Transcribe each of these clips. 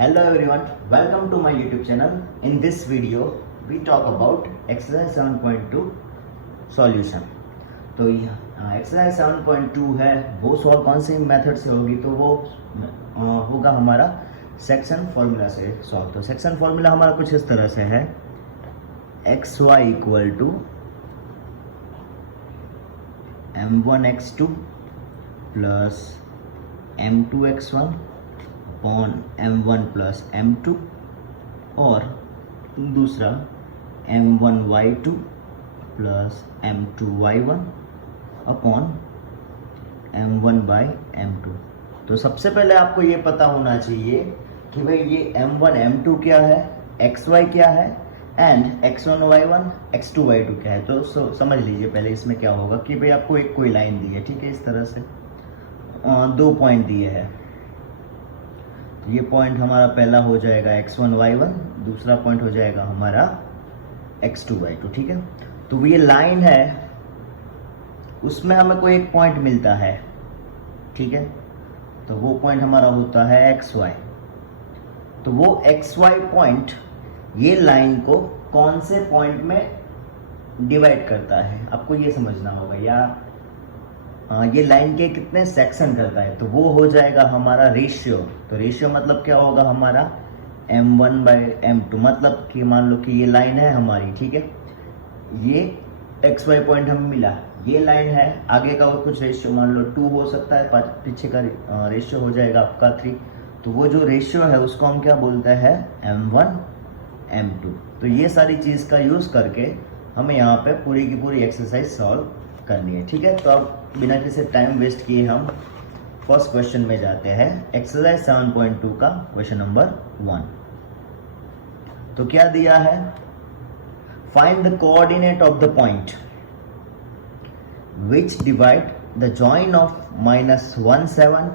Hello everyone, welcome to my YouTube channel. In this video, we talk about exercise 7.2 solution. तो exercise 7.2 है वो solve कौन सी method से होगी, तो वो होगा हमारा सेक्शन फॉर्मूला से सॉल्व। तो सेक्शन फॉर्मूला हमारा कुछ इस तरह से है, x y equal to m1x2 plus m2x1 upon m1 plus m2 और दूसरा m1y2 plus m2y1 upon m1 by m2। तो सबसे पहले आपको ये पता होना चाहिए कि भाई ये m1 m2 क्या है, xy क्या है and x1 y1 x2 y2 क्या है। तो समझ लीजिए पहले इसमें क्या होगा कि भाई आपको एक कोई लाइन दी है, ठीक है, इस तरह से दो पॉइंट दिए हैं। तो ये पॉइंट हमारा पहला हो जाएगा x1 y1, दूसरा पॉइंट हो जाएगा हमारा x2 y2, ठीक है। तो ये लाइन है, उसमें हमें कोई एक पॉइंट मिलता है, ठीक है, तो वो पॉइंट हमारा होता है xy। तो वो xy पॉइंट ये लाइन को कौन से पॉइंट में डिवाइड करता है, आपको ये समझना होगा, या ये लाइन के कितने सेक्शन करता है। तो वो हो जाएगा हमारा रेशियो। तो रेशियो मतलब क्या होगा हमारा m1 बाई m2, मतलब कि मान लो कि ये लाइन है हमारी, ठीक है, ये xy पॉइंट हमें मिला, ये लाइन है, आगे का कुछ रेशियो मान लो 2 हो सकता है, पीछे का रेशियो हो जाएगा आपका 3। तो वो जो रेशियो है उसको हम क्या बोलते हैं, m1 m2। तो ये सारी चीज़ का यूज़ करके हमें यहाँ पे पूरी की पूरी एक्सरसाइज सॉल्व करनी है, ठीक है। तो अब बिना किसी टाइम वेस्ट किए हम फर्स्ट क्वेश्चन में जाते हैं, एक्सरसाइज 7.2 का क्वेश्चन नंबर 1। तो क्या दिया है, find the coordinate of the point which divide the join of -17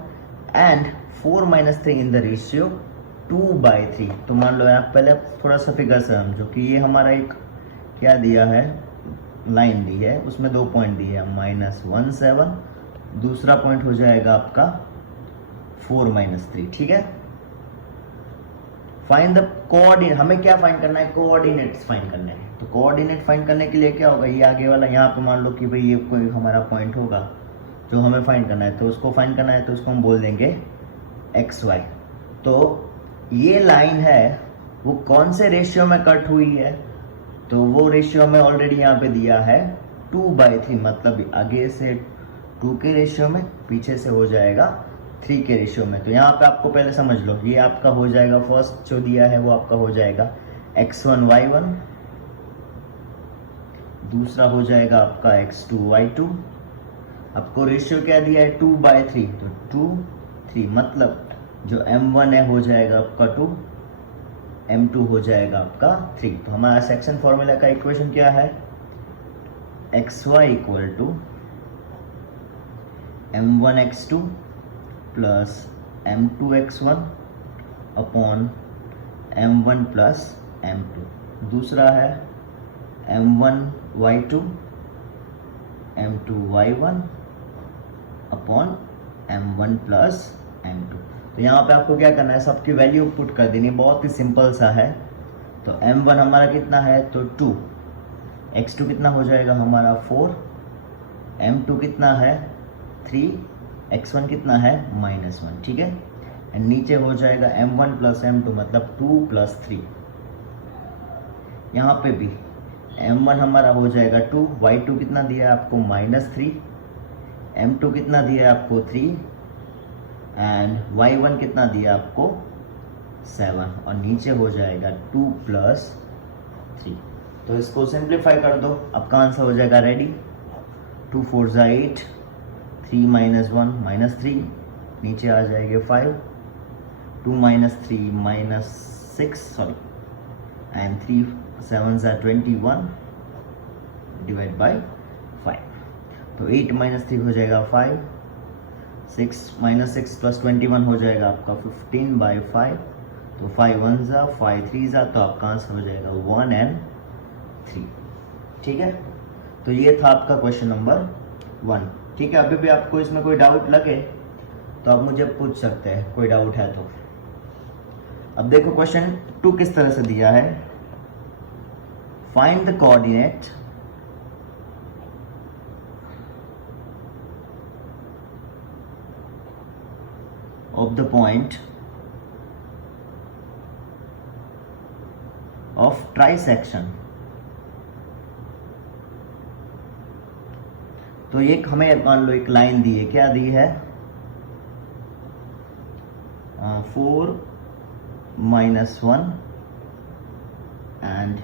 and 4-3 in the ratio 2/3। तो मान लो आप पहले थोड़ा सा फिगर समझो कि ये हमारा एक क्या दिया है, लाइन दी है, उसमें दो पॉइंट दिए हैं, -17, दूसरा पॉइंट हो जाएगा आपका 4-3, ठीक है। फाइंड द कोऑर्डिनेट, हमें क्या फाइंड करना है, कोऑर्डिनेट्स फाइंड करने हैं। तो कोऑर्डिनेट फाइंड करने के लिए क्या होगा, ये आगे वाला यहाँ पे मान लो कि भाई ये कोई हमारा पॉइंट होगा जो हमें फाइंड करना है, तो उसको फाइंड करना है, तो उसको हम बोल देंगे XY। तो ये लाइन है वो कौन से रेशियो में कट हुई है, तो वो रेशियो हमें ऑलरेडी यहाँ पे दिया है 2/3, मतलब आगे से 2 के रेशियो में, पीछे से हो जाएगा 3 के रेशियो में। तो यहाँ पे आपको पहले समझ लो, ये आपका हो जाएगा फर्स्ट जो दिया है वो आपका हो जाएगा x1 y1, दूसरा हो जाएगा आपका x2 y2। आपको रेशियो क्या दिया है 2/3, तो 2 3, मतलब जो m1 है हो जाएगा आपका 2, m2 हो जाएगा आपका 3। तो हमारा सेक्शन फॉर्मूला का इक्वेशन क्या है, xy equal to m1x2 plus m2x1 upon m1 plus m2, दूसरा है m1y2 m2y1 upon m1 plus m2। तो यहाँ पे आपको क्या करना है, सबकी वैल्यू पुट कर देनी, बहुत ही सिंपल सा है। तो m1 हमारा कितना है, तो 2, x2 कितना हो जाएगा हमारा 4, m2 कितना है 3, x1 कितना है -1, ठीक है। एंड नीचे हो जाएगा m1 प्लस m2, मतलब 2 प्लस 3। यहाँ पे भी m1 हमारा हो जाएगा 2, y2 कितना दिया है आपको -3, m2 कितना दिया है आपको 3 एंड y1 कितना दिया आपको 7, और नीचे हो जाएगा 2 प्लस 3। तो इसको सिंप्लीफाई कर दो, आपका आंसर हो जाएगा रेडी, 2 4 8, 3 -1 -3, नीचे आ जाएंगे 5, 2 -3 -6 सॉरी, एंड 3 7 21 डिवाइड बाई 5। तो 8 -3 हो जाएगा 5, 6 -6 प्लस 21 हो जाएगा आपका 15/5। तो 5 1 5 3, तो आपका आंसर हो जाएगा 1 and 3, ठीक है। तो ये था आपका क्वेश्चन नंबर 1, ठीक है। अभी भी आपको इसमें कोई डाउट लगे तो आप मुझे पूछ सकते हैं, कोई डाउट है तो। अब देखो क्वेश्चन 2 किस तरह से दिया है, find the coordinate of the point of trisection. तो ये हमें मान लो एक लाइन दी है, क्या दी है, 4 -1 एंड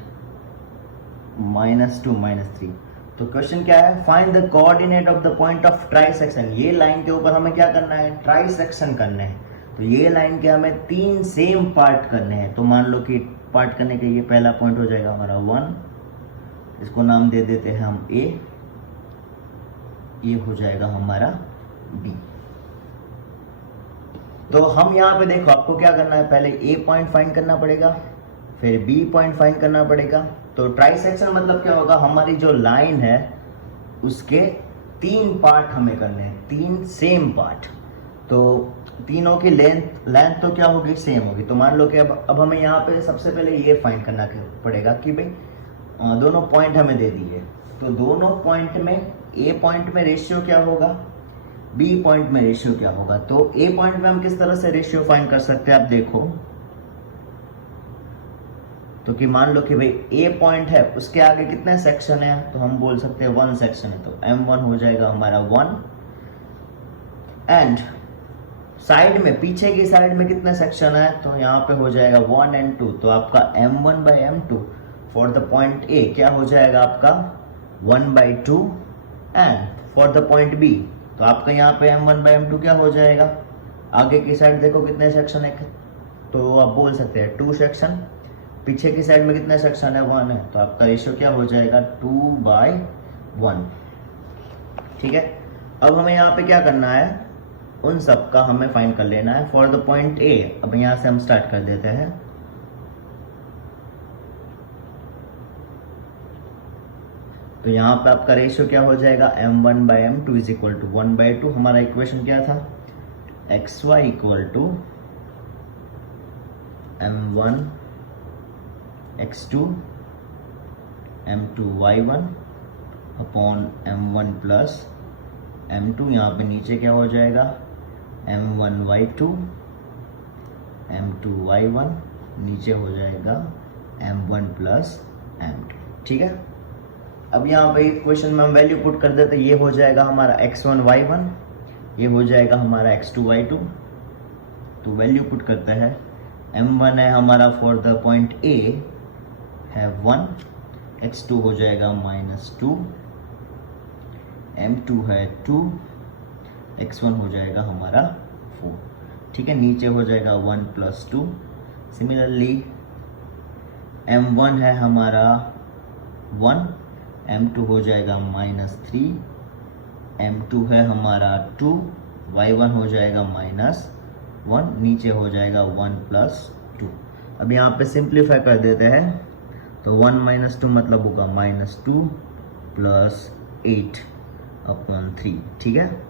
-2 -3। तो क्वेश्चन क्या है, find the coordinate of the point of trisection. ये लाइन के ऊपर हमें क्या करना है, ट्राइसेक्शन करना है। तो ये लाइन के हमें 3 सेम पार्ट करने हैं। तो मान लो कि पार्ट करने के ये पहला पॉइंट हो जाएगा हमारा 1, इसको नाम दे देते हैं हम A, ये हो जाएगा हमारा B। तो हम यहाँ पे देखो आपको क्या करना है, पहले A पॉइंट फाइंड करना पड़ेगा, फिर B पॉइंट फाइंड करना पड़ेगा। तो ट्राइसेक्शन मतलब क्या होगा, हमारी जो लाइन है उसके 3 पार्ट हमें करने हैं, 3 सेम पार्ट। तो तीनों की लेंथ तो क्या होगी, सेम होगी। तो मान लो कि अब हमें यहाँ पे सबसे पहले ये फाइंड करना पड़ेगा कि भाई दोनों पॉइंट हमें दे दिए, तो दोनों पॉइंट में A पॉइंट में रेशियो क्या होगा, B पॉइंट में रेशियो क्या होगा। तो A पॉइंट में हम किस तरह से रेशियो फाइंड कर सकते हैं, आप देखो तो कि मान लो कि भाई A पॉइंट है, उसके आगे कितने सेक्शन है, तो हम बोल सकते हैं 1 सेक्शन है। तो M1 हो जाएगा हमारा 1 एंड साइड में, पीछे की साइड में कितने सेक्शन है, तो यहाँ पे हो जाएगा 1 and 2। तो आपका M1/M2 for the point A क्या हो जाएगा आपका 1/2 and for the point B तो आपका यहाँ पे M1/M2 क्या हो जाएगा, आगे की साइड देखो कितने सेक्शन है, तो आप बोल सकते हैं 2 सेक्शन, पीछे की साइड में कितने सेक्शन है 1 है, तो आपका रेशियो क्या हो जाएगा 2/1। ठीक है, अब हमें यहाँ पे क्या करना है, उन सब का हमें फाइंड कर लेना है फॉर द पॉइंट A। अब यहाँ से हम स्टार्ट कर देते हैं। तो यहाँ पे आपका रेशियो क्या हो जाएगा, M1/M2 इज इक्वल टू 1/2। हमारा इक्वेशन क्या था, XY equal to M1x2 M2y1 upon M1 plus M2। यहाँ पे नीचे क्या हो जाएगा, M1y2 M2y1, नीचे हो जाएगा M1 प्लस M2। ठीक है, अब यहाँ पे इक्वेशन में हम वैल्यू पुट कर देते, ये हो जाएगा हमारा x1 y1, ये हो जाएगा हमारा x2 y2। तो वैल्यू पुट करते हैं, M1 है हमारा फॉर द पॉइंट A है 1, x2 हो जाएगा -2, M2 है 2, x1 हो जाएगा हमारा 4। ठीक है, नीचे हो जाएगा 1 + 2। सिमिलरली M1 है हमारा 1, M2 हो जाएगा -3, M2 है हमारा 2, y1 हो जाएगा -1, नीचे हो जाएगा 1 + 2। अब यहाँ पे सिंप्लीफाई कर देते हैं, तो 1 - 2 मतलब होगा -2 + 8 अपॉन 3। ठीक है,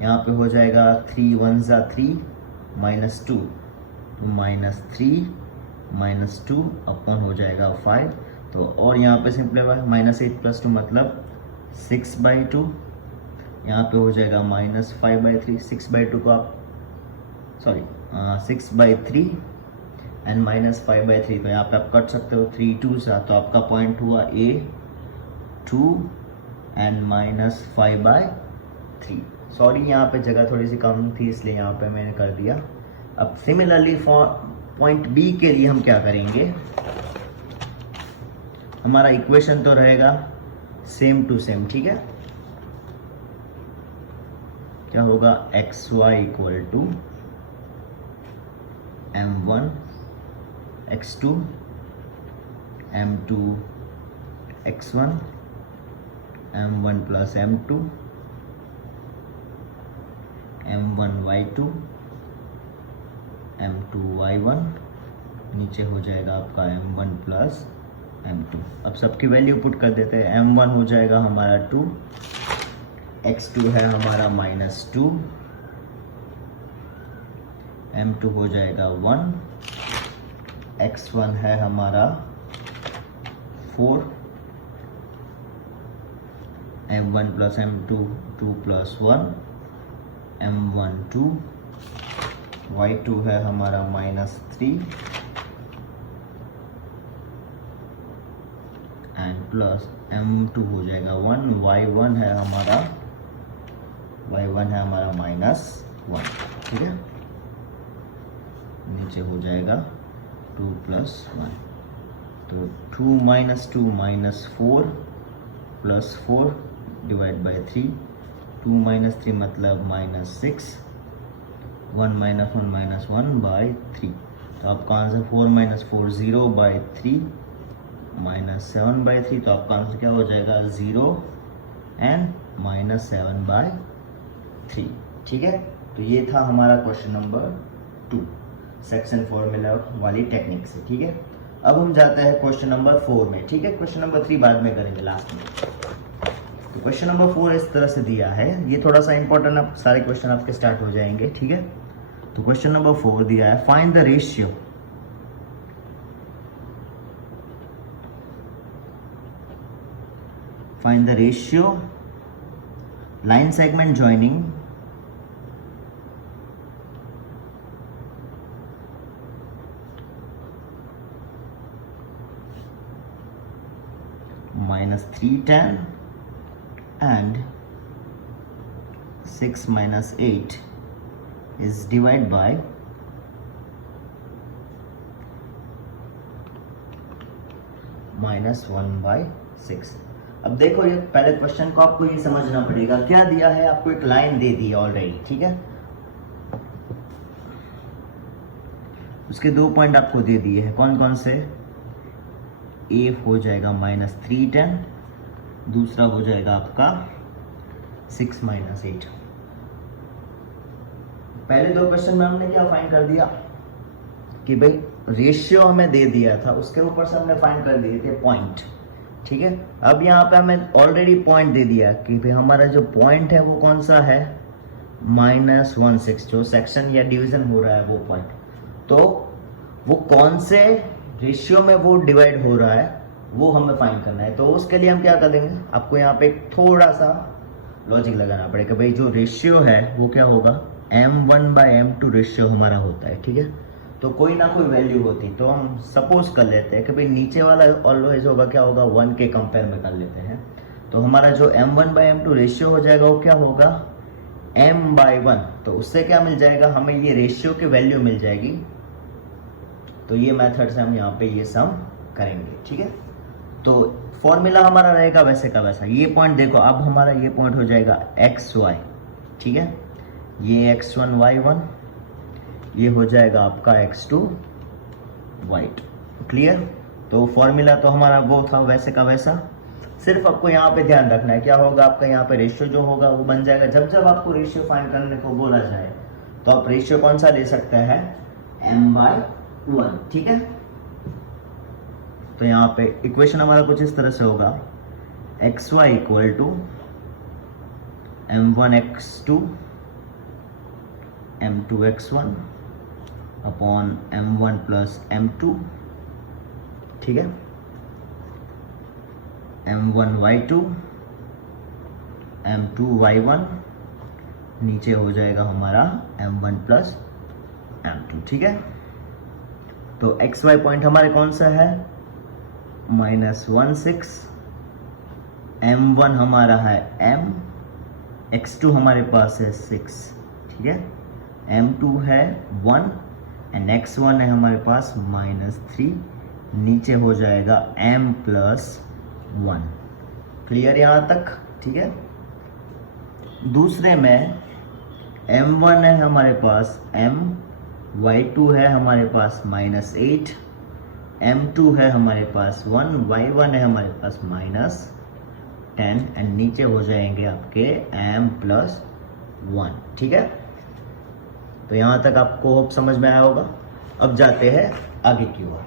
यहाँ पे हो जाएगा 3 × 1 = 3 -2 तो -3 - 2 अपॉन हो जाएगा 5। तो और यहाँ पे सिंप्लीफाई, -8 + 2 मतलब 6/2, यहाँ पे हो जाएगा -5/3। 6/2 को आप 6/3 एंड -5/3, तो यहाँ पे आप कट सकते हो 3 2 से, तो आपका पॉइंट हुआ A 2 एंड -5/3। सॉरी, यहाँ पे जगह थोड़ी सी कम थी इसलिए यहाँ पे मैंने कर दिया। अब सिमिलरली फॉर पॉइंट B के लिए हम क्या करेंगे, हमारा इक्वेशन तो रहेगा सेम टू सेम। ठीक है, क्या होगा, XY equal to M1 x2 M2 x1 M1 plus M2 M1 y2 M2 y1, नीचे हो जाएगा आपका M1 प्लस M2। अब सबकी वैल्यू पुट कर देते हैं। M1 हो जाएगा हमारा 2, x2 है हमारा -2, m2 हो जाएगा 1, x1 है हमारा 4, m1 plus m2 2 plus 1, m1 2, y2 है हमारा -3 एंड प्लस m2 हो जाएगा 1, y1 है हमारा -1, ठीक है। नीचे हो जाएगा 2 प्लस 1, तो 2 - 2 -4 प्लस 4 डिवाइड बाई 3, 2 - 3 मतलब -6, 1 - 1 -1 बाई 3, तो आपका आंसर 4 - 4 0 बाई 3 -7 बाई 3, तो आपका आंसर क्या हो जाएगा 0 एंड -7 बाई 3, ठीक है। तो ये था हमारा क्वेश्चन नंबर 2 सेक्शन फॉर्मूला वाली टेक्निक से, ठीक है। अब हम जाते हैं क्वेश्चन नंबर 4 में, ठीक है। क्वेश्चन नंबर 3 बाद में करेंगे लास्ट में। तो क्वेश्चन नंबर 4 इस तरह से दिया है, ये थोड़ा सा इंपॉर्टेंट, अब सारे क्वेश्चन आपके स्टार्ट हो जाएंगे, ठीक है। तो क्वेश्चन नंबर 4 दिया है, find the ratio line segment joining -310 and 6 - 8 is divided by -1/6। अब देखो, ये पहले क्वेश्चन को आपको ये समझना पड़ेगा, क्या दिया है आपको, एक लाइन दे दी ऑलरेडी, ठीक है। उसके 2 पॉइंट आपको दे दिए हैं, कौन कौन से, ए हो जाएगा -310, दूसरा हो जाएगा आपका 6 - 8। पहले 2 क्वेश्चन में हमने क्या फाइंड कर दिया कि भाई रेशियो हमें दे दिया था, उसके ऊपर से हमने फाइंड कर दिए थे पॉइंट, ठीक है। अब यहाँ पे हमें ऑलरेडी पॉइंट दे दिया कि भाई हमारा जो पॉइंट है वो कौन सा है, -16, जो सेक्शन या डिवीजन हो रहा है वो पॉइंट, तो वो कौन से रेशियो में वो डिवाइड हो रहा है वो हमें फाइंड करना है। तो उसके लिए हम क्या करेंगे, आपको यहाँ पे थोड़ा सा लॉजिक लगाना पड़ेगा। भाई जो रेशियो है वो क्या होगा, m1/m2 रेशियो हमारा होता है, ठीक है। तो कोई ना कोई वैल्यू होती, तो हम सपोज कर लेते हैं कि भाई नीचे वाला ऑलवेज होगा, क्या होगा, 1 के कंपेयर में कर लेते हैं। तो हमारा जो m1/m2 रेशियो हो जाएगा वो क्या होगा, m/1। तो उससे क्या मिल जाएगा, हमें ये रेशियो की वैल्यू मिल जाएगी। तो ये मेथड से हम यहाँ पे ये सम करेंगे, ठीक है। तो फॉर्मूला हमारा रहेगा वैसे का वैसा। ये पॉइंट देखो, अब हमारा ये पॉइंट हो जाएगा xy, ठीक है। ये x1 y1, ये हो जाएगा आपका x2 y2, क्लियर। तो फॉर्मूला तो हमारा वो था वैसे का वैसा, सिर्फ आपको यहाँ पे ध्यान रखना है, क्या होगा आपका यहाँ पे रेशियो जो होगा वो बन जाएगा। जब जब आपको रेशियो फाइंड करने को बोला जाए तो आप रेशियो कौन सा ले सकते हैं, m/1, ठीक है। तो यहाँ पे इक्वेशन हमारा कुछ इस तरह से होगा, xy = m1x2 m2x1 upon m1 plus m2, ठीक है, m1y2 m2y1, नीचे हो जाएगा हमारा m1 प्लस m2, ठीक है। तो xy पॉइंट हमारे कौन सा है, -16, m1 हमारा है m, x2 हमारे पास है 6, ठीक है, m2 है 1 एंड x1 है हमारे पास -3, नीचे हो जाएगा m प्लस 1, क्लियर यहाँ तक, ठीक है। दूसरे में m1 है हमारे पास m, y2 है हमारे पास -8, m2 है हमारे पास 1, y1 है हमारे पास -10 एंड नीचे हो जाएंगे आपके m प्लस 1, ठीक है। तो यहाँ तक आपको होप समझ में आया होगा। अब जाते हैं आगे की ओर।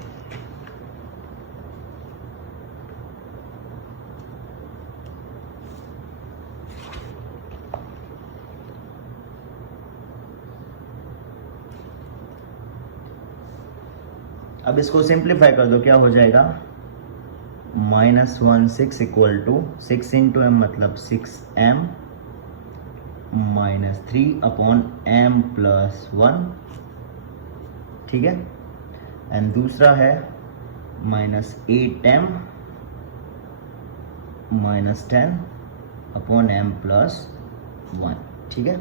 अब इसको सिंप्लीफाई कर दो, क्या हो जाएगा -1 6 इक्वल टू 6 इंटू एम मतलब 6m -3 अपॉन m प्लस 1, ठीक है। एंड दूसरा है -8m -10 अपॉन m प्लस 1, ठीक है।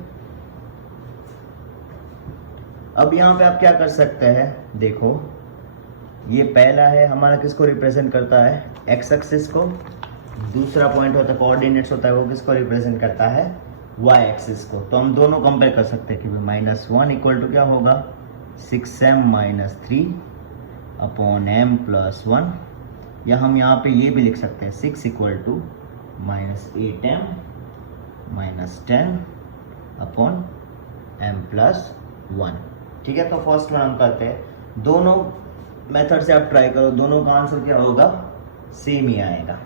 अब यहाँ पे आप क्या कर सकते हैं, देखो ये पहला है हमारा किसको रिप्रेजेंट करता है, एक्स एक्सिस को। दूसरा पॉइंट होता है कोऑर्डिनेट्स होता है, वो किसको रिप्रेजेंट करता है, वाई एक्सिस को। तो हम दोनों कंपेयर कर सकते हैं कि -1 इक्वल टू क्या होगा 6m -3 अपॉन m प्लस 1, या हम यहाँ पे ये भी लिख सकते हैं 6 equal to -8m -10 upon m plus 1, ठीक है। तो फर्स्ट वन हम करते हैं, दोनों मेथड से आप ट्राई करो, दोनों का आंसर क्या होगा, सेम ही आएगा।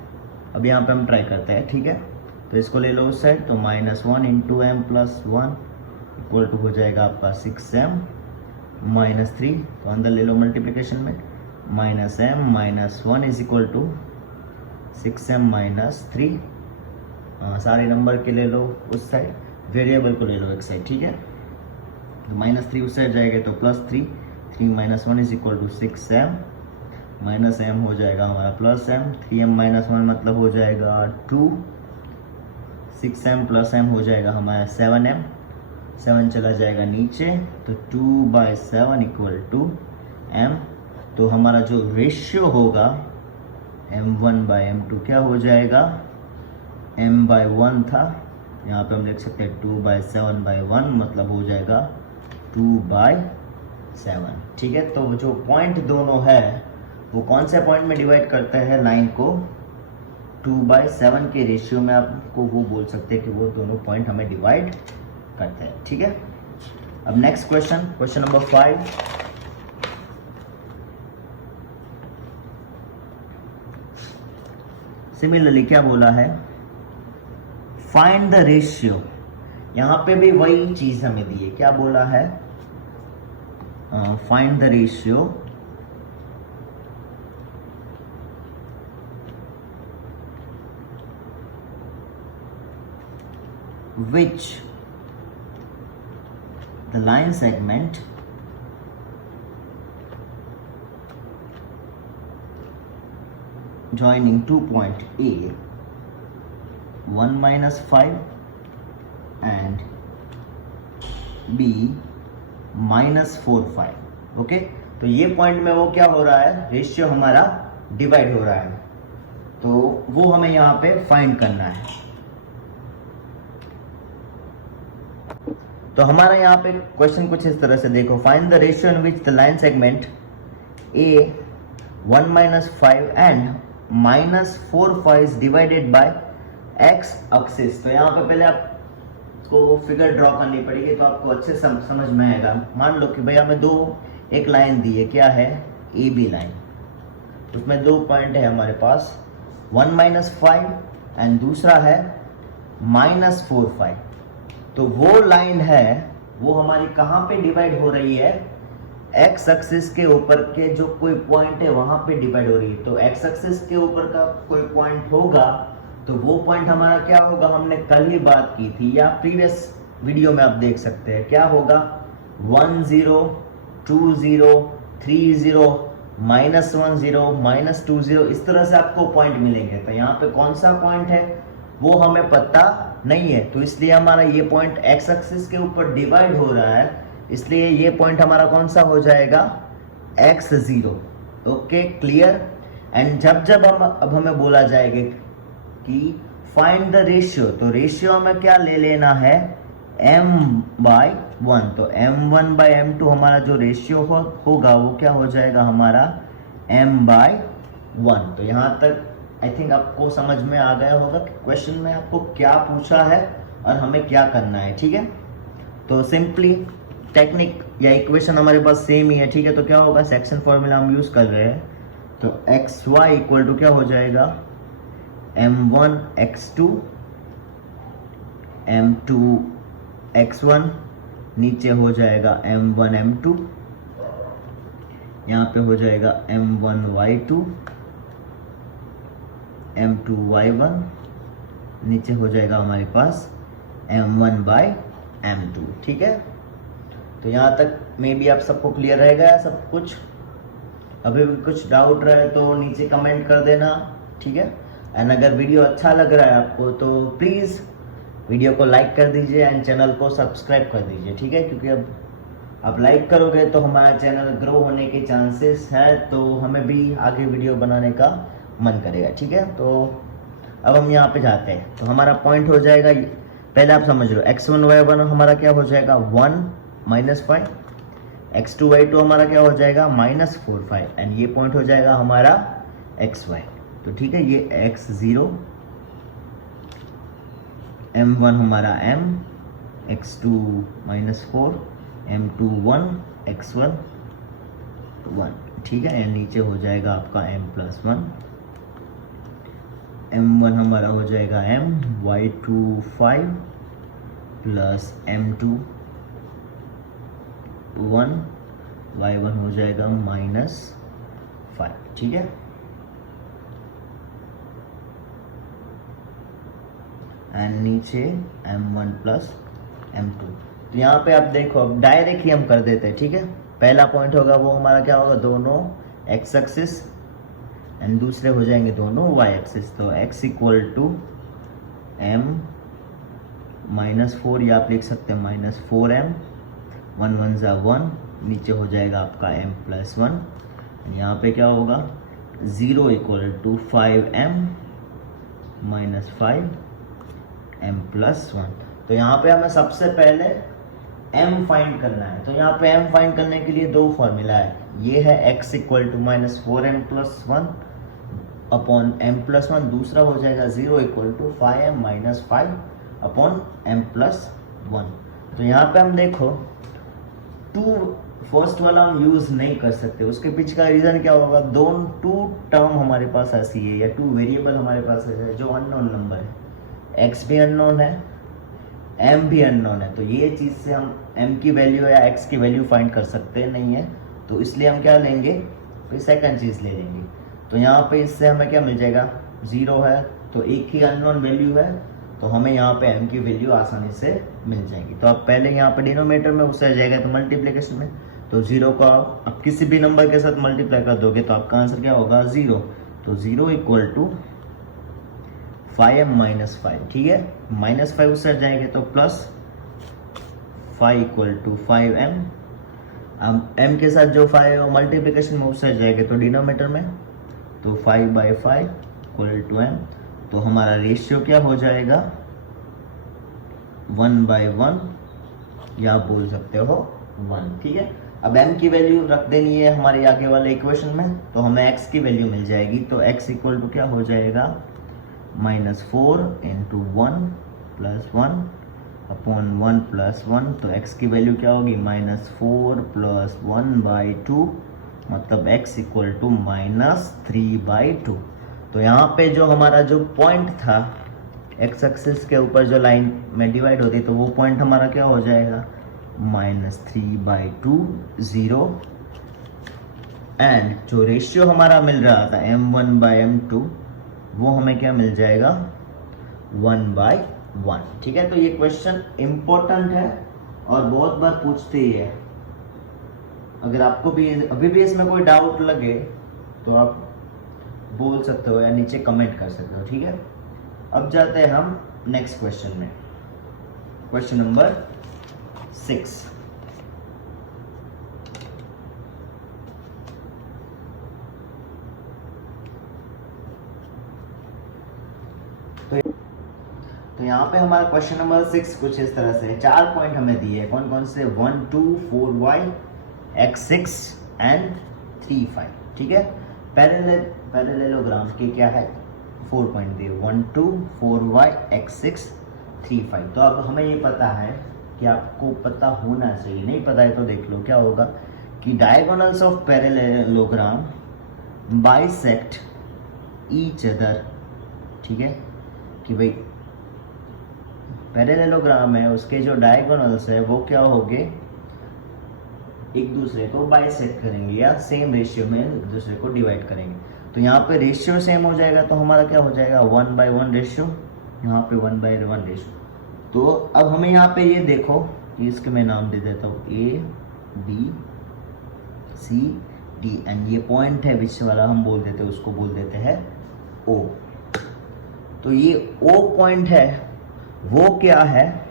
अब यहाँ पे हम ट्राई करते हैं, ठीक है। तो इसको ले लो उस साइड, तो -1 into m plus 1 equal to हो जाएगा आपका 6m -3, तो अंदर ले लो मल्टीप्लिकेशन में, -m -1 इज इक्वल टू 6m -3, सारे नंबर के ले लो उस साइड, वेरिएबल को ले लो एक साइड, ठीक है। तो -3 उस साइड जाएगा तो +3, 3 - 1 इज इक्वल टू 6m -m हो जाएगा हमारा +m, 3m -1 मतलब हो जाएगा 2, 6m + m हो जाएगा हमारा 7m, 7 चला जाएगा नीचे, तो 2/7 इक्वल टू m। तो हमारा जो रेशियो होगा m1/m2 क्या हो जाएगा, m/1 था, यहाँ पे हम लिख सकते हैं 2/7/1 मतलब हो जाएगा 2/7, ठीक है। तो जो पॉइंट दोनों है वो कौन से पॉइंट में डिवाइड करते हैं लाइन को, 2/7 के रेशियो में आपको वो बोल सकते हैं कि वो दोनों पॉइंट हमें डिवाइड करते हैं, ठीक है। अब नेक्स्ट क्वेश्चन नंबर 5, सिमिलरली क्या बोला है, फाइंड द रेशियो। यहां पे भी वही चीज हमें दी है, क्या बोला है, find the ratio which the line segment joining 2 point A 1 - 5 and B -4 5, okay. तो ये पॉइंट में वो क्या हो रहा है, रेशियो हमारा डिवाइड हो रहा है, तो वो हमें यहाँ पे फाइंड करना है। तो हमारा यहाँ पे क्वेश्चन कुछ इस तरह से देखो, find the ratio in which the line segment A 1 - 5 and -4 5 is divided by x axis. तो यहाँ पे पहले आपको फिगर ड्रॉ करनी पड़ेगी, तो आपको अच्छे समझ में आएगा। मान लो कि भाई हमें एक लाइन दी है, क्या है, AB लाइन, उसमें 2 पॉइंट है हमारे पास, 1 - 5 एंड दूसरा है -4 5। तो वो लाइन है वो हमारी कहाँ पे डिवाइड हो रही है, एक्स एक्सिस के ऊपर के जो कोई पॉइंट है वहां पे डिवाइड हो रही है। तो एक्स एक्सिस के ऊपर का कोई पॉइंट होगा तो वो पॉइंट हमारा क्या होगा, हमने कल ही बात की थी या प्रीवियस वीडियो में आप देख सकते हैं, क्या होगा 1 0 2 0 3 0 -1 0 -2 0, इस तरह से आपको पॉइंट मिलेंगे। तो यहाँ पे कौन सा पॉइंट है वो हमें पता नहीं है, तो इसलिए हमारा ये पॉइंट एक्स एक्सिस के ऊपर डिवाइड हो रहा है, इसलिए ये पॉइंट हमारा कौन सा हो जाएगा, x0, ओके, क्लियर। एंड जब अब हमें बोला जाएगा कि फाइंड द रेशियो, तो रेशियो में क्या ले लेना है, m/1, तो m1/m2 हमारा जो रेशियो होगा वो क्या हो जाएगा हमारा m/1। तो यहाँ तक आई थिंक आपको समझ में आ गया होगा कि क्वेश्चन में आपको क्या पूछा है और हमें क्या करना है, ठीक है। तो सिंपली टेक्निक या इक्वेशन हमारे पास सेम ही है, ठीक है। तो क्या होगा, सेक्शन फॉर्मूला हम यूज कर रहे हैं, तो xy इक्वल टू क्या हो जाएगा, m1 x2 m2 x1, नीचे हो जाएगा m1 m2 यहाँ पे हो जाएगा m1y2 m2y1, नीचे हो जाएगा हमारे पास m1/m2। ठीक है, तो यहाँ तक मे बी आप सबको क्लियर रहेगा सब कुछ। अभी भी कुछ डाउट रहे तो नीचे कमेंट कर देना, ठीक है। एंड अगर वीडियो अच्छा लग रहा है आपको तो प्लीज़ वीडियो को लाइक कर दीजिए एंड चैनल को सब्सक्राइब कर दीजिए, ठीक है, क्योंकि अब आप लाइक करोगे तो हमारा चैनल ग्रो होने के चांसेस है, तो हमें भी आगे वीडियो बनाने का मन करेगा, ठीक है। तो अब हम यहाँ पे जाते हैं, तो हमारा पॉइंट हो जाएगा, पहले आप समझ लो x1 y1 हमारा क्या हो जाएगा 1 -5, x2 y2 हमारा क्या हो जाएगा -4 5, एंड ये पॉइंट हो जाएगा हमारा xy। तो ठीक है, ये x0 m1 हमारा m, x2 -4, m2 1, x1 1, ठीक है, एंड नीचे हो जाएगा आपका m+1, m1 हमारा हो जाएगा m, y2 5 plus m2 1, y1 हो जाएगा -5, ठीक है। एंड नीचे m1 प्लस m2। तो यहाँ पे आप देखो, अब डायरेक्ट ही हम कर देते हैं, ठीक है। पहला पॉइंट होगा वो हमारा क्या होगा, दोनों x एक्सिस एंड दूसरे हो जाएंगे दोनों y एक्सिस। तो x = m -4, या आप लिख सकते हैं -4m, 1 1 ज़ा 1, नीचे हो जाएगा आपका m+1। यहाँ पे क्या होगा 0 = 5m -5 m+1। तो यहाँ पे हमें सबसे पहले m फाइंड करना है। तो यहाँ पे m फाइंड करने के लिए दो फॉर्मूला है, ये है x = -4m+1 अपॉन m+1, दूसरा हो जाएगा 0 = 5m -5 अपॉन m+1। तो यहाँ पे हम देखो फर्स्ट वाला हम यूज नहीं कर सकते, उसके पीछे का रीजन क्या होगा, टू टर्म हमारे पास ऐसी है, या 2 वेरिएबल हमारे पास है जो अननोन नंबर है, x भी अननोन है, m भी अननोन है। तो ये चीज़ से हम m की वैल्यू या x की वैल्यू फाइंड कर सकते नहीं है, तो इसलिए हम क्या लेंगे, फिर सेकंड चीज़ ले लेंगे। तो यहाँ पे इससे हमें क्या मिल जाएगा, 0 है तो एक ही अननोन वैल्यू है, तो हमें यहाँ पे m की वैल्यू आसानी से मिल जाएगी। तो आप पहले यहाँ पे डिनोमिनेटर में उससे जाएगा तो मल्टीप्लिकेशन में, तो 0 को आप किसी भी नंबर के साथ मल्टीप्लाई कर दोगे तो आपका आंसर क्या होगा 0। तो 0 = 5m -5, ठीक है, -5 उससे जाएंगे तो प्लस 5 = 5m, अब m के साथ जो 5 है मल्टीप्लिकेशन में उससे जाएंगे तो डिनोमिनेटर में, तो 5/5 = m। तो हमारा रेशियो क्या हो जाएगा 1/1, या आप बोल सकते हो 1, ठीक है। अब m की वैल्यू रख देनी है हमारे आगे वाले इक्वेशन में, तो हमें x की वैल्यू मिल जाएगी। तो x = क्या हो जाएगा -4 × 1 + 1 अपॉन 1 + 1। तो x की वैल्यू क्या होगी -4 + 1/2, मतलब x = -3/2। तो यहाँ पे जो हमारा जो पॉइंट था x एक्सिस के ऊपर जो लाइन में डिवाइड होती है, तो वो पॉइंट हमारा क्या हो जाएगा -3/2 0, एंड जो रेशियो हमारा मिल रहा था m1/m2 वो हमें क्या मिल जाएगा 1/1, ठीक है। तो ये क्वेश्चन इंपॉर्टेंट है और बहुत बार पूछते ही है। अगर आपको भी अभी भी इसमें कोई डाउट लगे तो आप बोल सकते हो या नीचे कमेंट कर सकते हो, ठीक है। अब जाते हैं हम नेक्स्ट क्वेश्चन में, क्वेश्चन नंबर 6। तो यहाँ पे हमारा क्वेश्चन नंबर 6 कुछ इस तरह से है, 4 पॉइंट हमें दिए हैं, कौन कौन से 1 2 4y x6 एंड 3 5, ठीक है। पैरेललोग्राम के क्या है 4 पॉइंट दिए, 1 2 4y x6 3 5। तो अब हमें ये पता है कि आपको पता होना चाहिए, नहीं पता है तो देख लो क्या होगा कि diagonals of parallelogram bisect each other, ठीक है, कि भाई पैरेललोग्राम है उसके जो डायगोनल्स है वो क्या होंगे एक दूसरे को बाइसेक्ट करेंगे या सेम रेशियो में एक दूसरे को डिवाइड करेंगे। तो यहाँ पे रेशियो सेम हो जाएगा तो हमारा क्या हो जाएगा 1/1 रेशियो, यहाँ पे 1/1 रेशियो। तो अब हमें यहाँ पे ये देखो कि इसके मैं नाम दे देता हूँ ABCD एंड ये पॉइंट है विच वाला हम बोल देते हैं, उसको बोल देते हैं O। तो ये O पॉइंट है वो क्या है,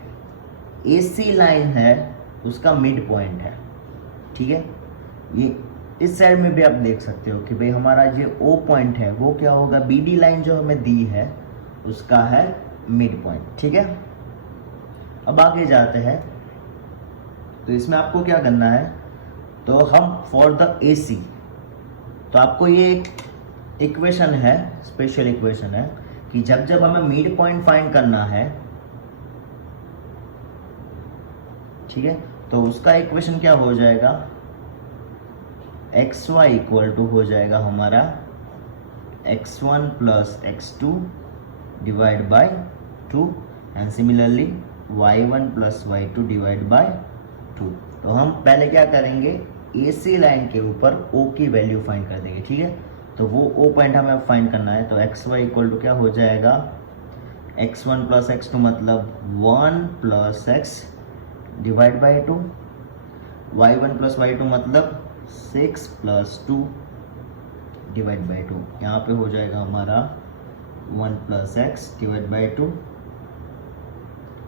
AC लाइन है उसका मिड पॉइंट है, ठीक है। ये इस साइड में भी आप देख सकते हो कि भाई हमारा जो O पॉइंट है वो क्या होगा, BD लाइन जो हमें दी है उसका है मिड पॉइंट, ठीक है। अब आगे जाते हैं, तो इसमें आपको क्या करना है, तो हम फॉर द AC, तो आपको ये एक इक्वेशन है, स्पेशल इक्वेशन है कि जब जब हमें मिड पॉइंट फाइंड करना है, ठीक है, तो उसका इक्वेशन क्या हो जाएगा, xy इक्वल टू हो जाएगा हमारा x1 plus x2 divide by 2 and similarly y1 plus y2 divide by 2। तो हम पहले क्या करेंगे, AC लाइन के ऊपर O की वैल्यू फाइंड कर देंगे, ठीक है। तो वो O पॉइंट हमें फाइंड करना है, तो xy इक्वल टू क्या हो जाएगा, x1 प्लस x2 मतलब 1 plus x divide by 2, y1 plus y2 मतलब 6 प्लस 2 डिवाइड बाय 2, यहाँ पे हो जाएगा हमारा 1 प्लस x डिवाइड बाय 2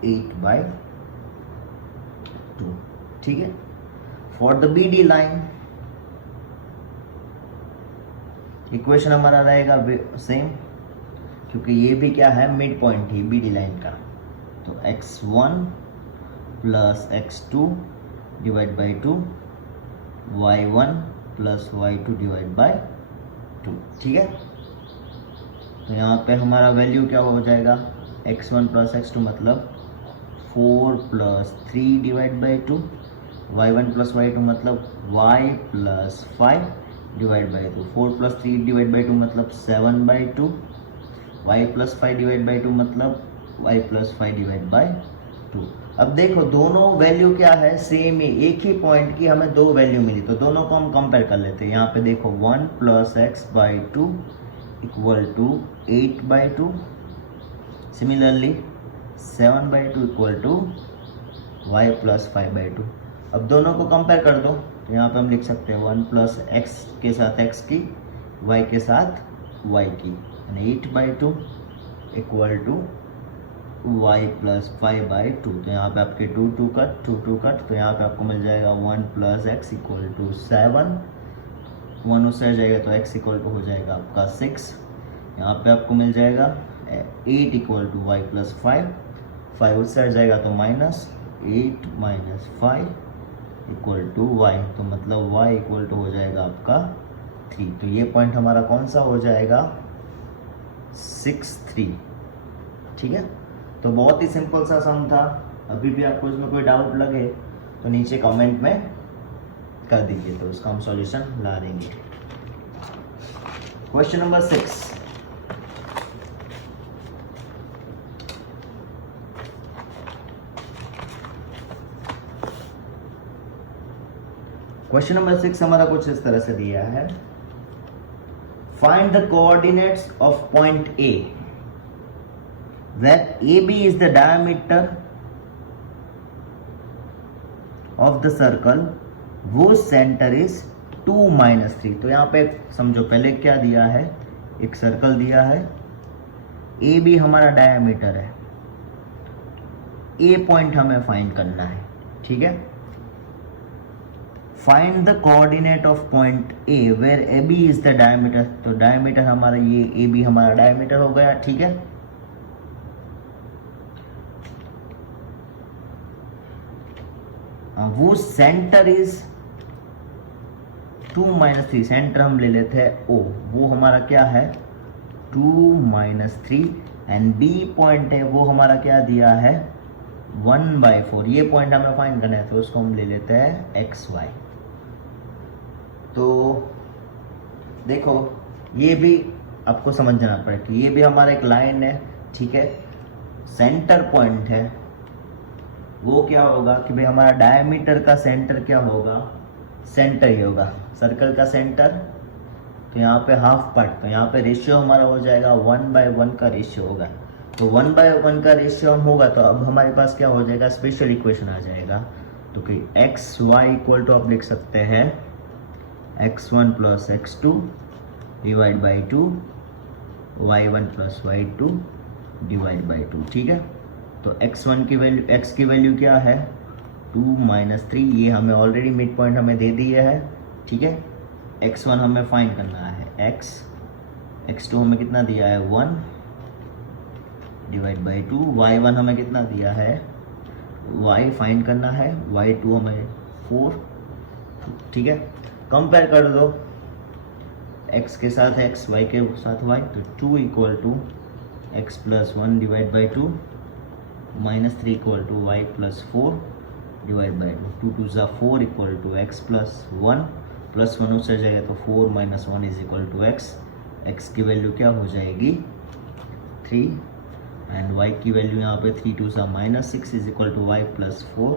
8/2, ठीक है। For the BD line equation हमारा रहेगा सेम, क्योंकि ये भी क्या है मिड पॉइंट ही BD लाइन का। तो x1 plus x2 divide by 2, y1 plus y2 divide by 2, ठीक है। तो यहाँ पे हमारा वैल्यू क्या हो जाएगा, x1 प्लस x2 मतलब 4 plus 3 divide by 2, y1 plus y2 मतलब y plus 5 divide by 2, 4 plus 3 divide by 2 मतलब 7/2, y प्लस 5 डिवाइड बाय 2 मतलब y प्लस 5 डिवाइड बाय 2। अब देखो दोनों वैल्यू क्या है, सेम ही, एक ही पॉइंट की हमें दो वैल्यू मिली, तो दोनों को हम कंपेयर कर लेते हैं। यहाँ पे देखो 1 plus x by 2 equal to 8/2, similarly 7/2 equal to y plus 5/2। अब दोनों को कंपेयर कर दो, तो यहाँ पे हम लिख सकते हैं 1 प्लस x के साथ x की, y के साथ y की, 8/2 इक्वल टू y प्लस 5/2। तो यहाँ पे आपके 2 कट, तो यहाँ पे आपको मिल जाएगा 1 प्लस एक्स इक्वल टू 7, 1 उससे आ जाएगा तो x इक्वल टू हो जाएगा आपका 6। यहाँ पे आपको मिल जाएगा 8 इक्वल टू y प्लस 5 उससे आ जाएगा तो -8 माइनस 5 इक्वल टू y, तो मतलब y इक्वल टू हो जाएगा आपका 3। तो ये पॉइंट हमारा कौन सा हो जाएगा, 6, 3, ठीक है। तो बहुत ही सिंपल सा सम था। अभी भी आपको इसमें कोई डाउट लगे तो नीचे कमेंट में कर दीजिए, तो उसका हम सॉल्यूशन ला देंगे। क्वेश्चन नंबर 6, क्वेश्चन नंबर 6 हमारा कुछ इस तरह से दिया है, find the coordinates of point A where AB is the diameter of the circle whose center is 2 - 3। तो यहाँ पे समझो पहले क्या दिया है, एक सर्कल दिया है, AB हमारा डायमीटर है, A पॉइंट हमें फाइंड करना है, ठीक है। Find the coordinate of point A where AB is the diameter, तो डायमीटर हमारा ये AB हमारा डायमीटर हो गया, ठीक है। वो सेंटर इज 2 - 3, सेंटर हम ले लेते हैं O, वो हमारा क्या है 2 - 3 एंड B पॉइंट है वो हमारा क्या दिया है 1/4। ये पॉइंट हमें फाइंड करना है तो उसको हम ले लेते हैं XY। तो देखो ये भी आपको समझना पड़ेगा कि ये भी हमारा एक लाइन है, ठीक है, सेंटर पॉइंट है, वो क्या होगा कि भाई हमारा डायमीटर का सेंटर क्या होगा सेंटर ये होगा, सर्कल का सेंटर, तो यहाँ पे हाफ पार्ट, तो यहाँ पे रेशियो हमारा हो जाएगा 1/1 का रेशियो होगा। तो 1/1 का रेशियो हम होगा तो अब हमारे पास क्या हो जाएगा, स्पेशल इक्वेशन आ जाएगा। तो कि एक्स वाई इक्वल टू आप लिख सकते हैं x1 plus x2 divide by 2, y1 plus y2 divide by 2। ठीक है, तो x1 की वैल्यू, x की वैल्यू क्या है 2 - 3, ये हमें ऑलरेडी मिड पॉइंट हमें दे दिया है। ठीक है, x1 हमें फाइंड करना है, x2 हमें कितना दिया है 1 डिवाइड बाई 2, y1 हमें कितना दिया है, y फाइंड करना है, y2 हमें 4। ठीक है, कंपेयर कर दो x के साथ x, y के साथ y, तो 2 equal to x plus 1 divide by 2 -3 equal to y plus 4 divide by 2, 2 2 4 equal to x plus 1 plus 1 उससे जाएगा तो 4 - 1 इज इक्वल टू x की वैल्यू क्या हो जाएगी 3, एंड y की वैल्यू यहाँ पे 3 2 -6 is equal to y plus 4,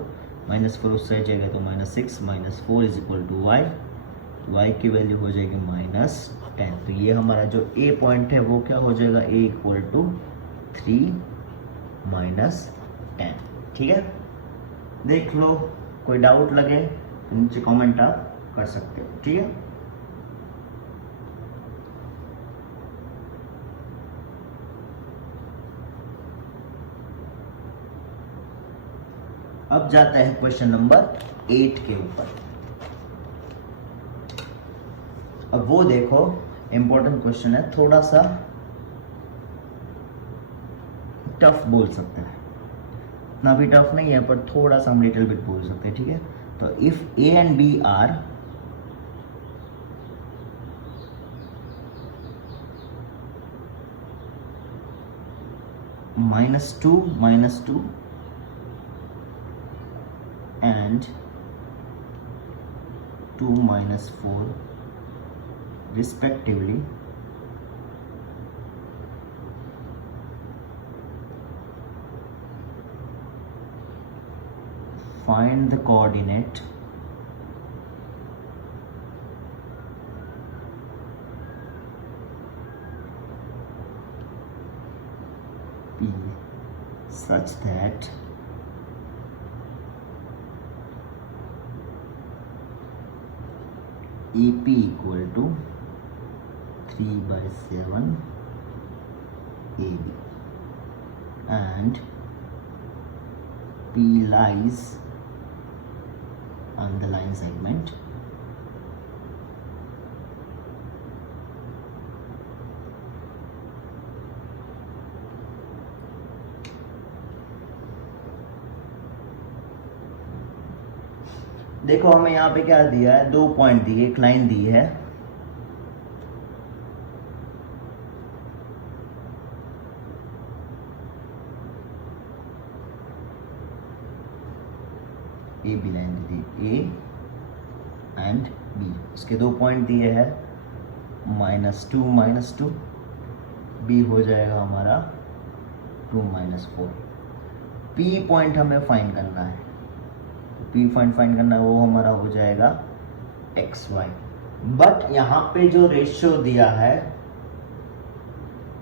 -4 उससे जाएगा तो -6 -4 इज इक्वल टू y की वैल्यू हो जाएगी -10। तो ये हमारा जो a पॉइंट है वो क्या हो जाएगा, a इक्वल टू 3 - 10। ठीक है, देख लो, कोई डाउट लगे तो नीचे कमेंट आप कर सकते हो। ठीक है, अब जाता है क्वेश्चन नंबर 8 के ऊपर। अब वो देखो, इंपॉर्टेंट क्वेश्चन है, थोड़ा सा टफ बोल सकते हैं, इतना भी टफ नहीं है पर थोड़ा सा हम लिटिल बिट बोल सकते हैं। ठीक है, तो if A and B are -2 and 2 - 4 respectively, find the coordinate P such that AP equal to 3/7 AB and P lies on the line segment देखो हमें यहाँ पे क्या दिया है, 2 पॉइंट दिए, एक लाइन दी है, ए बी लाइन दी, ए एंड बी, इसके 2 पॉइंट दिए हैं, -2 - 2, बी हो जाएगा हमारा 2 - 4। पी पॉइंट हमें फाइंड करना है, पी पॉइंट फाइंड करना है, वो हमारा हो जाएगा XY। बट यहाँ पे जो रेशियो दिया है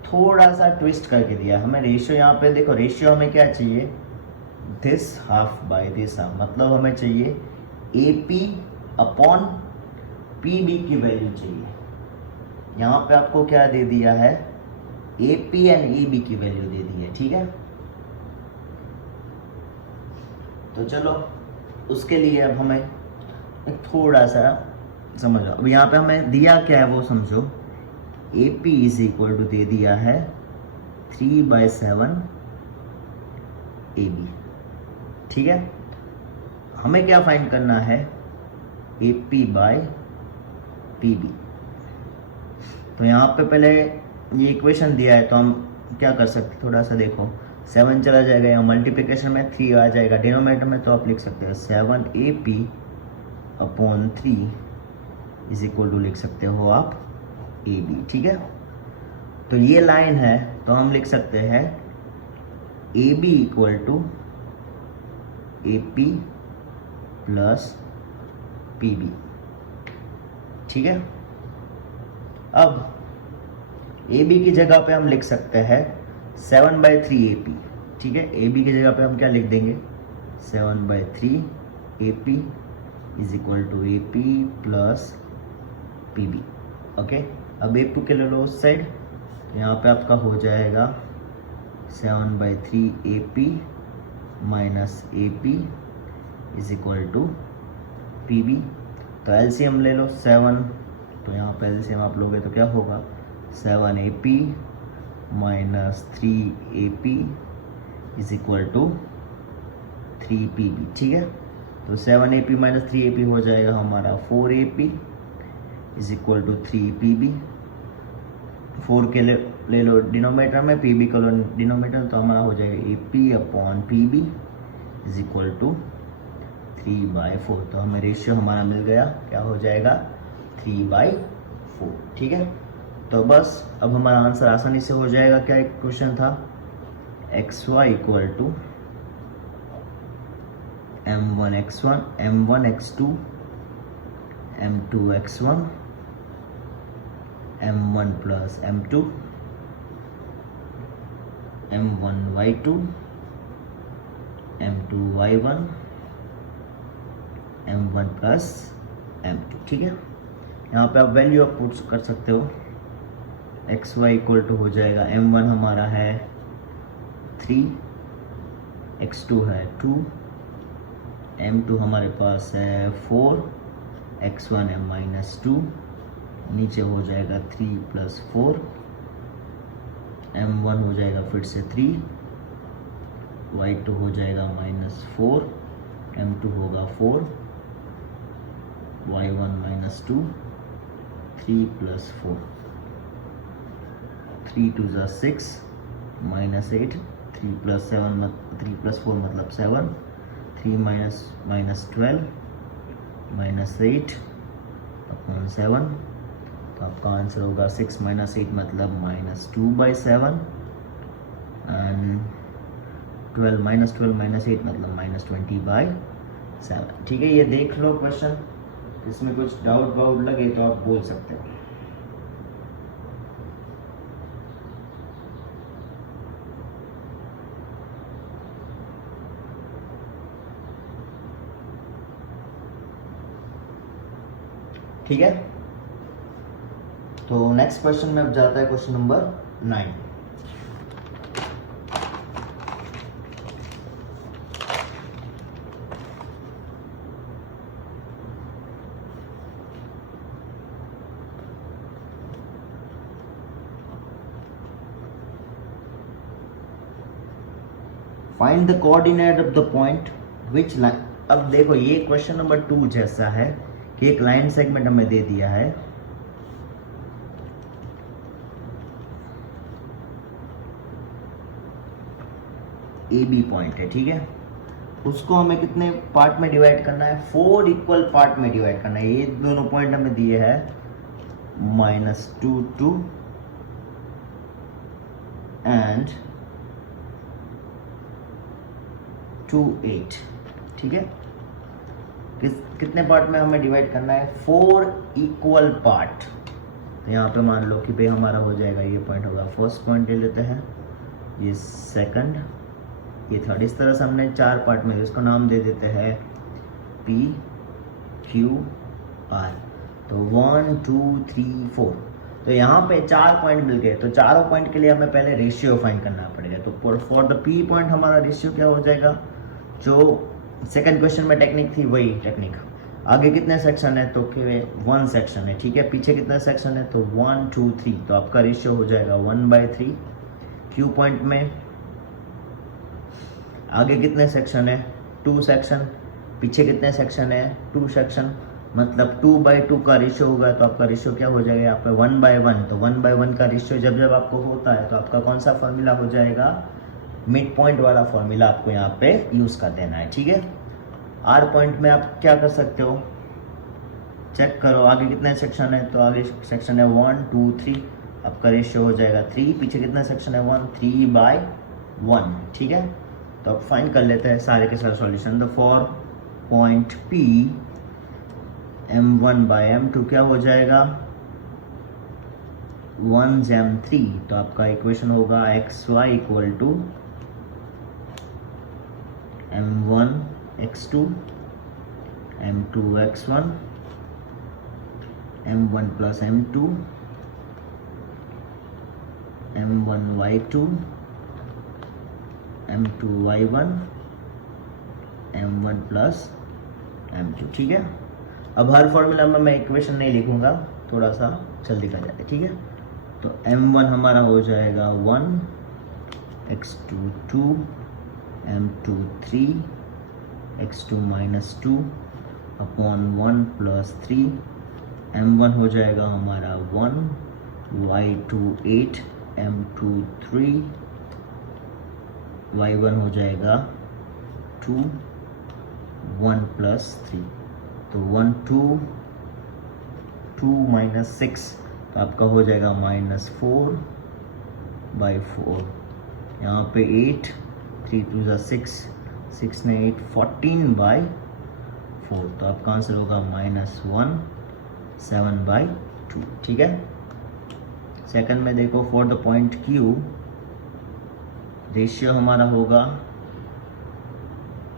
थोड़ा सा ट्विस्ट करके दिया हमें रेशियो। यहाँ पे देखो, रेशियो हमें क्या चाहिए, this half by this half, मतलब हमें चाहिए AP अपॉन PB की वैल्यू चाहिए। यहाँ पे आपको क्या दे दिया है, AP एंड AB की वैल्यू दे दी है। ठीक है, तो चलो उसके लिए अब हमें एक थोड़ा सा समझो। अब यहाँ पे हमें दिया क्या है वो समझो, AP इज इक्वल टू दे दिया है 3/7 AB। ठीक है, हमें क्या फाइंड करना है, AP बाय PB। तो यहाँ पे पहले ये इक्वेशन दिया है तो हम क्या कर सकते, थोड़ा सा देखो, 7 चला जाएगा, यहाँ मल्टीप्लिकेशन में 3 आ जाएगा डिनोमिनेटर में, तो आप लिख सकते हैं 7AP upon 3 is equal to लिख सकते हो आप AB। ठीक है, तो ये लाइन है तो हम लिख सकते हैं AB equal to AP plus PB। ठीक है। अब ए बी की जगह पे हम लिख सकते हैं 7/3 AP, ठीक है। ए बी की जगह पे हम क्या लिख देंगे 7/3 AP is equal to AP plus PB, okay. अब A2 के ले लो उस साइड, तो यहाँ पे आपका हो जाएगा 7/3 AP minus AP is equal to PB। तो एलसीएम ले लो 7, तो यहाँ पे एलसीएम आप लोगे तो क्या होगा 7 AP minus 3 AP is equal to 3 PB, ठीक है। तो 7 AP माइनस 3 AP हो जाएगा हमारा 4 AP is equal to 3 PB। 4 के ले लो डिनोमीटर में, PB को लो डिनोमीटर, तो हमारा हो जाएगा AP upon PB is equal to 3/4। तो हमें रेशियो हमारा मिल गया, क्या हो जाएगा 3/4, ठीक है। तो बस अब हमारा आंसर आसानी से हो जाएगा। क्या एक क्वेश्चन था xy equal to m1x1 m1x2 m2x1 m1 plus m2 m1y2 m2y1 m1 plus m2, ठीक है। यहाँ पे आप वैल्यू आप पुट कर सकते हो। एक्स वाई इक्वल टू हो जाएगा m1 हमारा है 3, x2 है 2, m2 हमारे पास है 4, x1 है -2, नीचे हो जाएगा 3 + 4, m1 हो जाएगा फिर से 3, y2 हो जाएगा -4, m2 होगा 4, y1 -2, 3 + 4, 3 × 2 = 6, -8, 3 + 7 3 + 4 मतलब 7, 3 - 12 -8 अपॉन 7। तो आपका आंसर होगा 6 - 8 मतलब -2/7 एंड 12 - 8 मतलब -20/7, ठीक है। ये देख लो क्वेश्चन, इसमें कुछ डाउट लगे तो आप बोल सकते हो। ठीक है, तो नेक्स्ट क्वेश्चन में अब जाता है question number 9। Find the coordinate of the point which line. अब देखो ये क्वेश्चन नंबर 2 जैसा है कि एक लाइन सेगमेंट हमें दे दिया है, ए बी पॉइंट है, ठीक है। उसको हमें कितने पार्ट में डिवाइड करना है 4 इक्वल पार्ट में डिवाइड करना है। ये दोनों पॉइंट हमें दिए हैं -2 2 एंड 2 8, ठीक है। कितने पार्ट में हमें डिवाइड करना है 4 इक्वल पार्ट। तो यहाँ पे मान लो कि भाई हमारा हो जाएगा, ये पॉइंट होगा फर्स्ट पॉइंट ले लेते हैं, ये सेकंड, ये थर्ड। इस तरह से हमने 4 पार्ट में, इसको नाम दे देते हैं P Q R। तो 1 2 3 4। तो यहाँ पे 4 पॉइंट मिल गए, तो चारों पॉइंट के लिए हमें पहले रेशियो फाइंड करना पड़ेगा। तो फॉर द P पॉइंट हमारा रेशियो क्या हो जाएगा, जो सेकंड क्वेश्चन में टेक्निक थी वही टेक्निक। आगे कितने सेक्शन है, तो 1 सेक्शन है, ठीक है। पीछे कितने सेक्शन है, तो 1 2 3। तो आपका रेशियो हो जाएगा 1/3। Q पॉइंट में आगे कितने सेक्शन है, 2 सेक्शन, पीछे कितने सेक्शन है, 2 सेक्शन, मतलब 2/2 का रेशियो होगा। तो आपका रेशियो क्या हो जाएगा यहाँ पे 1/1। तो 1/1 का रेशियो जब जब आपको होता है तो आपका कौन सा फॉर्मूला हो जाएगा, मिड पॉइंट वाला फॉर्मूला आपको यहाँ पे यूज कर देना है, ठीक है। आर पॉइंट में आप क्या कर सकते हो, चेक करो आगे कितने सेक्शन है। तो आगे सेक्शन है 1 2 3, आपका रेशियो हो जाएगा 3। पीछे कितने सेक्शन है 1, 3/1, ठीक है। तो अब फाइंड कर लेते हैं सारे के सारे solution. The for point P m1/m2 क्या हो जाएगा 1m3। तो आपका इक्वेशन होगा xy equal to m1x2 m2x1 m1 plus m2 m1y2 m2y1 m1 plus m2। ठीक है, अब हर फॉर्मूला में मैं इक्वेशन नहीं लिखूंगा, थोड़ा सा जल्दी कर जाते। ठीक है, तो m1 हमारा हो जाएगा 1, x2 2, m2 3, x2 minus 2 upon 1 plus 3, m1 हो जाएगा हमारा 1, y2 8, m2 3, y1 हो जाएगा 2, 1 प्लस 3। तो 1 2 2 माइनस 6, तो आपका हो जाएगा -4/4। यहाँ पे 8, 3 2 6, 6 ने 8, 14/4। तो आपका आंसर होगा -1 7/2। ठीक है, सेकंड में देखो, for the point Q ratio हमारा होगा,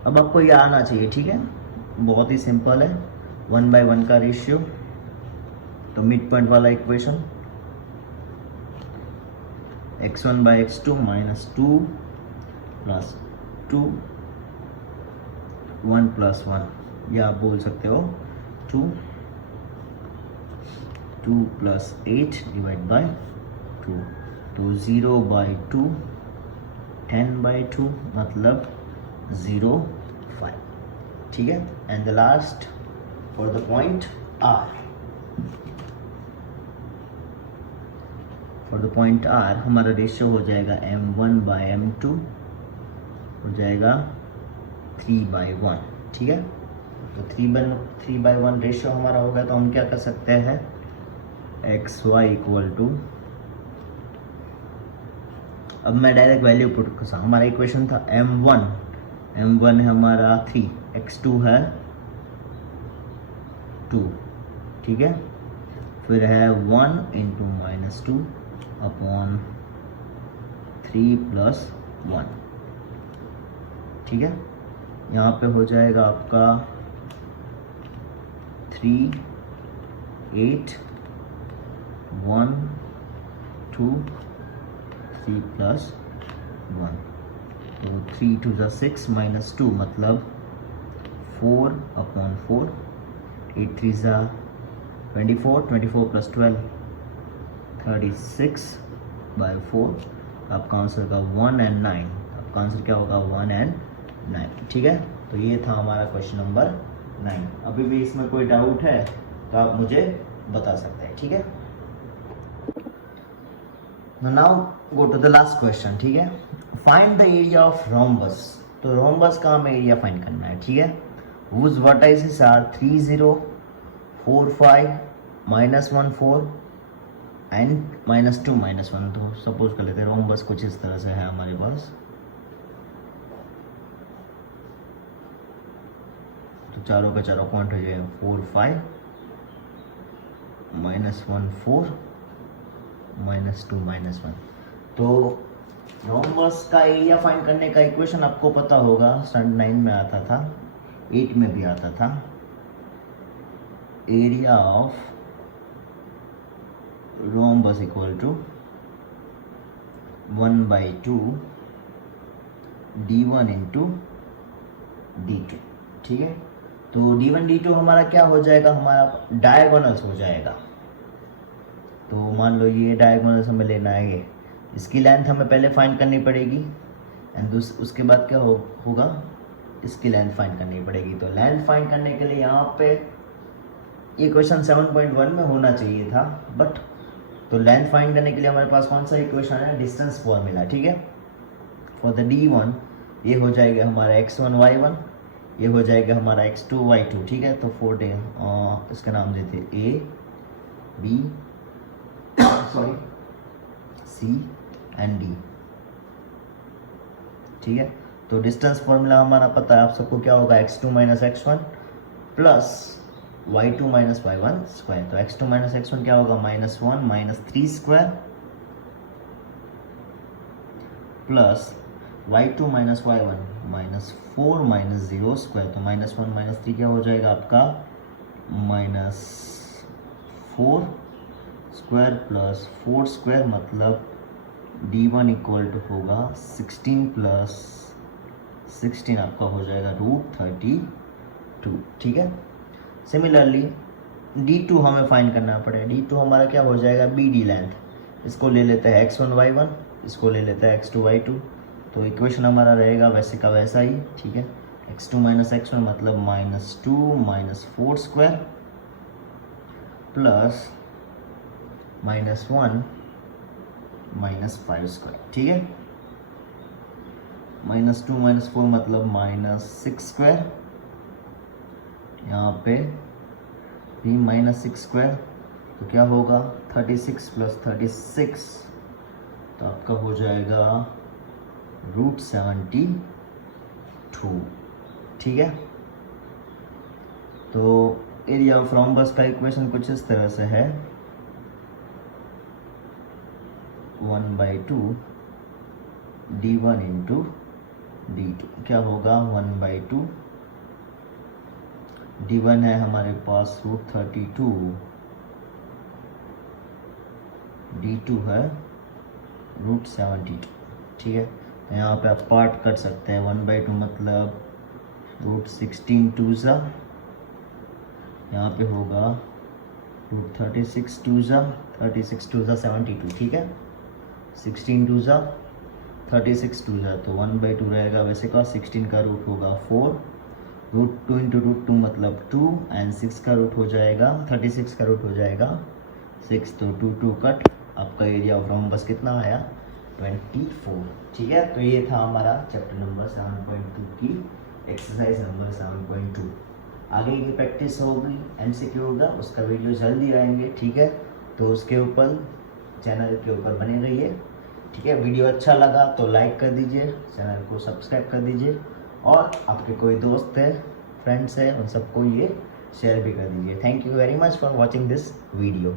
अब आपको ये आना चाहिए। ठीक है, बहुत ही सिंपल है, 1/1 का रेशियो। तो मिड पॉइंट वाला इक्वेशन x1/x2 -2 प्लस 2 1 प्लस 1, या आप बोल सकते हो 2 प्लस 8 डिवाइड बाय 2। तो 0/2 10/2 मतलब 0.5। ठीक है, and the last for the point R। For the point R हमारा रेशियो हो जाएगा m1/m2 हो जाएगा 3/1। ठीक है, तो 3/1 रेशियो हमारा होगा, तो हम क्या कर सकते हैं xy इक्वल टू, अब मैं डायरेक्ट वैल्यू पुट कर सकता हूँ। हमारा इक्वेशन था m1 है हमारा 3, x2 है 2। ठीक है, फिर है 1 इंटू -2 अपॉन 3 प्लस 1। ठीक है, यहाँ पे हो जाएगा आपका 3 8 1 2 3 प्लस 1। तो 3 2 6 -2 मतलब 4/4, 8 3 24, 24 प्लस 12 36/4। आपका आंसर का 1 और 9, आपका आंसर क्या होगा 1 और 9। ठीक है, तो ये था हमारा क्वेश्चन नंबर 9। अभी भी इसमें कोई डाउट है तो आप मुझे बता सकते हैं। ठीक है, now go to the last question. ठीक है, find the area of rhombus. तो रोम्बस का हमें एरिया फाइंड करना है। ठीक है, whose vertices are 3 0 4 5 -1 4 एंड -2 -1। तो सपोज कर लेते हैं रोम्बस कुछ इस तरह से है हमारे पास। तो चारों का चारों पॉइंट हो जाएगा 4 5 -1 4 -2 -1। तो रोम्बस का एरिया फाइंड करने का इक्वेशन आपको पता होगा, स्टैंडर्ड 9 में आता था, 8 में भी आता था। Area of rhombus equal to 1/2 d1 into d2। ठीक है, तो d1 d2 हमारा क्या हो जाएगा, हमारा डायगोनल्स हो जाएगा। तो मान लो ये डायगोनल्स हमें लेना है, ये इसकी लेंथ हमें पहले फाइंड करनी पड़ेगी, एंड उसके बाद क्या होगा इसकी लेंथ फाइंड करनी पड़ेगी। तो लेंथ फाइंड करने के लिए यहाँ पे ये क्वेश्चन 7.1 में होना चाहिए था, बट तो लेंथ फाइंड करने के लिए हमारे पास कौन सा इक्वेशन है, डिस्टेंस फॉर्मूला। ठीक है, फॉर द d1 ये हो जाएगा हमारा x1 y1, ये हो जाएगा हमारा x2 y2। ठीक है, तो 4 डे इसका नाम देते a b c and d। ठीक है, तो डिस्टेंस फॉर्मूला हमारा पता है आप सबको, क्या होगा x2 - x1 plus y2 minus y1 square. तो x2 माइनस x1 क्या होगा, -1 minus 3 square plus y2 minus y1 -4 minus 0 square. तो -1 माइनस 3 क्या हो जाएगा आपका, -4 स्क्वायर प्लस 4 स्क्वायर, मतलब d1 इक्वल टू होगा 16 प्लस 16 आपका हो जाएगा √32। ठीक है। सिमिलरली d2 हमें फाइंड करना पड़ेगा। d2 हमारा क्या हो जाएगा, BD लेंथ। इसको ले लेते हैं x1 y1, इसको ले लेते हैं x2 y2। तो इक्वेशन हमारा रहेगा वैसे का वैसा ही। ठीक है। x2 माइनस x1 मतलब -2 minus 4 square plus -1 minus 5 square. ठीक है। -2 माइनस 4 मतलब -6 स्क्वायर, यहाँ पे भी -6 स्क्वायर। तो क्या होगा, 36 प्लस 36, तो आपका हो जाएगा √72। ठीक है। तो एरिया ऑफ रोम्बस का इक्वेशन कुछ इस तरह से है, 1/2 d1 इंटू d2 क्या होगा, 1/2 d1 है हमारे पास √32, d2 है √72। ठीक है। यहाँ पे आप पार्ट कर सकते हैं, 1/2 मतलब √16 2 ज़ा, यहाँ पे होगा √36 2 ज़ा, 36 2 ज़ा 72। ठीक है। 16 2 ज़ा 36 2 ज़ा, तो 1/2 रहेगा वैसे का। 16 का रूट होगा 4, √2 इंटू √2 मतलब 2, एंड 6 का रूट हो जाएगा, 36 का रूट हो जाएगा 6, तो 2 2 कट। आपका एरिया ऑफ रोम्बस कितना आया, 24। ठीक है। तो ये था हमारा चैप्टर नंबर 7.2 की एक्सरसाइज नंबर 7.2। आगे की प्रैक्टिस होगी, MCQ होगा, उसका वीडियो जल्दी आएंगे। ठीक है। तो उसके ऊपर चैनल के ऊपर बने रहिए। ठीक है। वीडियो अच्छा लगा तो लाइक कर दीजिए, चैनल को सब्सक्राइब कर दीजिए, और आपके कोई दोस्त है, फ्रेंड्स है, उन सबको ये शेयर भी कर दीजिए। Thank you very much for watching this video.